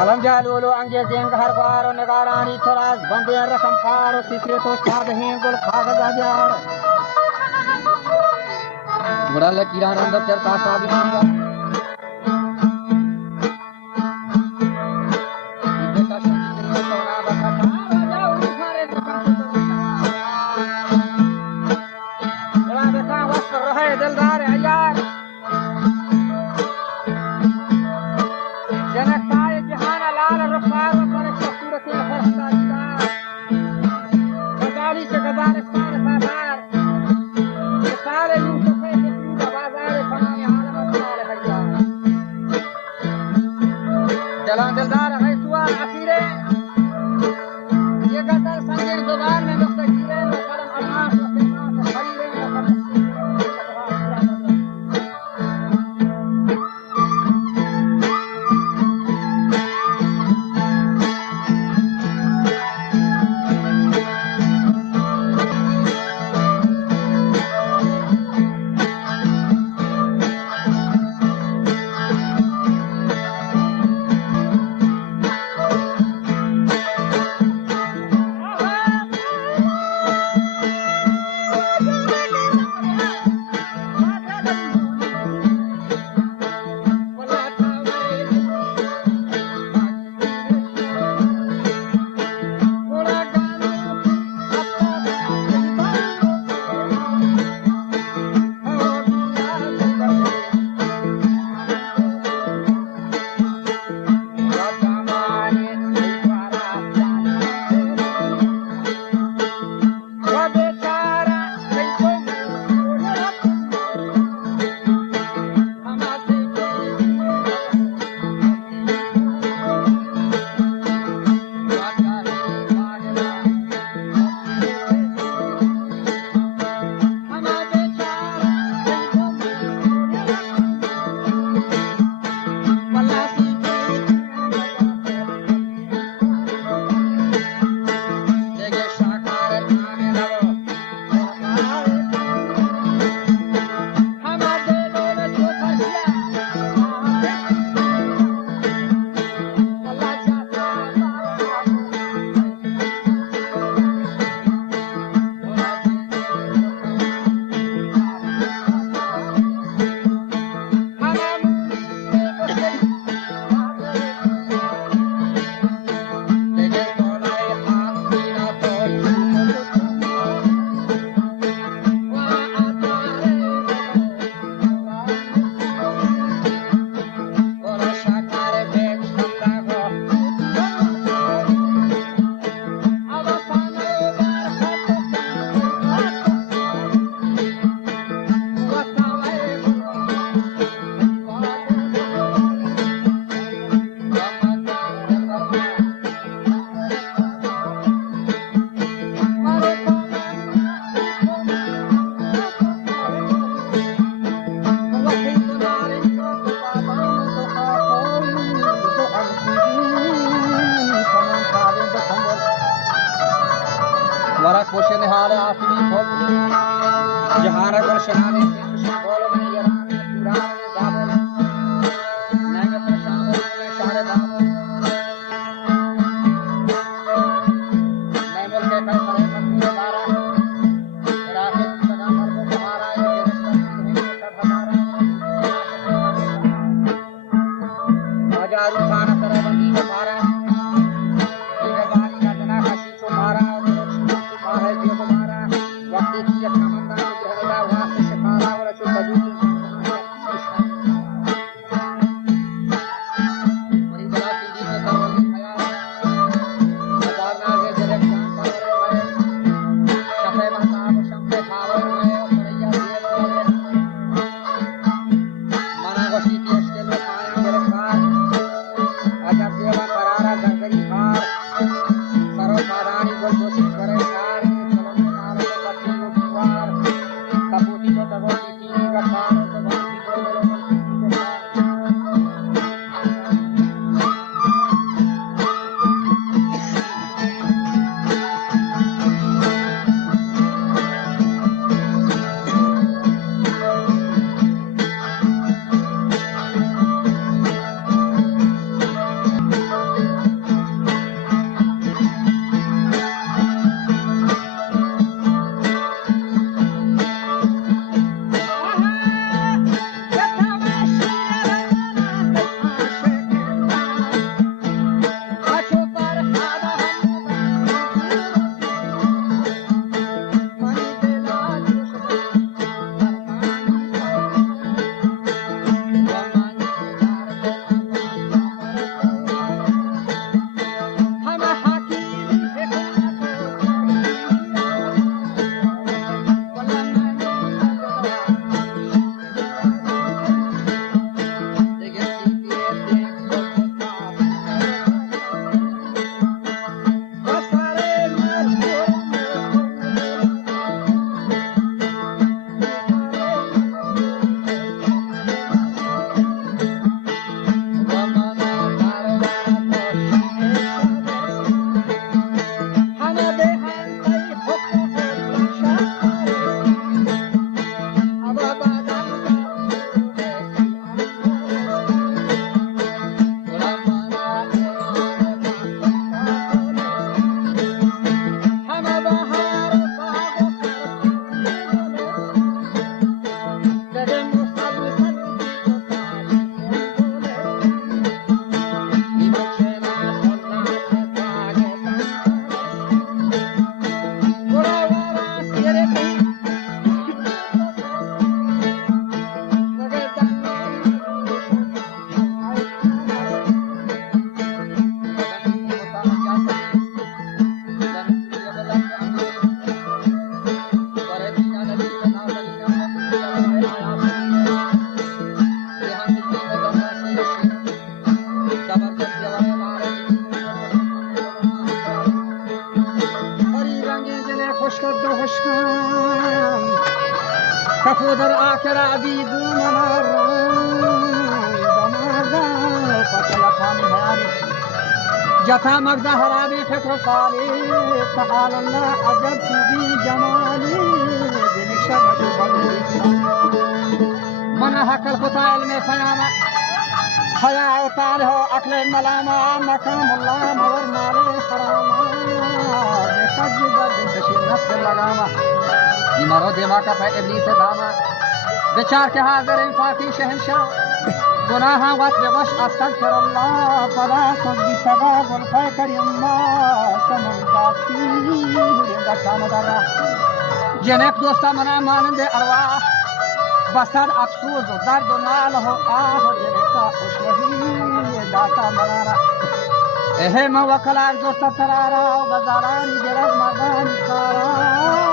Salam jalulu angge jeng har kwaro negarani thoras bande rakam karo sisre to sad hengul khagaz ajar bada le kiran andar charta sabi sanga beta sangi ne sona bakha raja usare rakam bada beta was rahe dildar ayar Jalan Dildar hai suar akhire ye gadar sanjir zuban mein mustaqire kalam almas wa fitnas kharire Wara question hal asli khol jahara kol shanane khol mein yarane purane dabo naga prashamo mein share dabo naimol ke kai sare matu mara rahe saga mar ko mara ye gerta hara hajaru khana tara bandi mara ye gari ka jana hasi so mara है जो हमारा वक्त की अपना मंदा जो है वहाँ से शिकारा خشکد و خشکم کفو در آکر عبید و منارم دماغم فتلا خانی هیاری جتا مغز حرابی فکر خالی تعال الله عجب خوبی جمالی بنشر نشو من حق الخطا علم فیاما حیا و طالح و عقل ملاما مقام الله مور مال حراما بخج درد تشیر نفس لگاما بیمارو دماغ کا پہ ابلیس داما بچار کے حاضر انفاقی شہنشاہ گناہ وقت وش استغفر اللہ فلا صدی سگا گلفہ کریم سمن جاتی ہرینگا شام درہ جنک دوستا منا مانند ارواح بسر افسوس و درد و نال ہو آہ جنکا خوشوہی داتا منارا اہم وکلاک دوستا ترارا و غزالانی برز مردانی کارا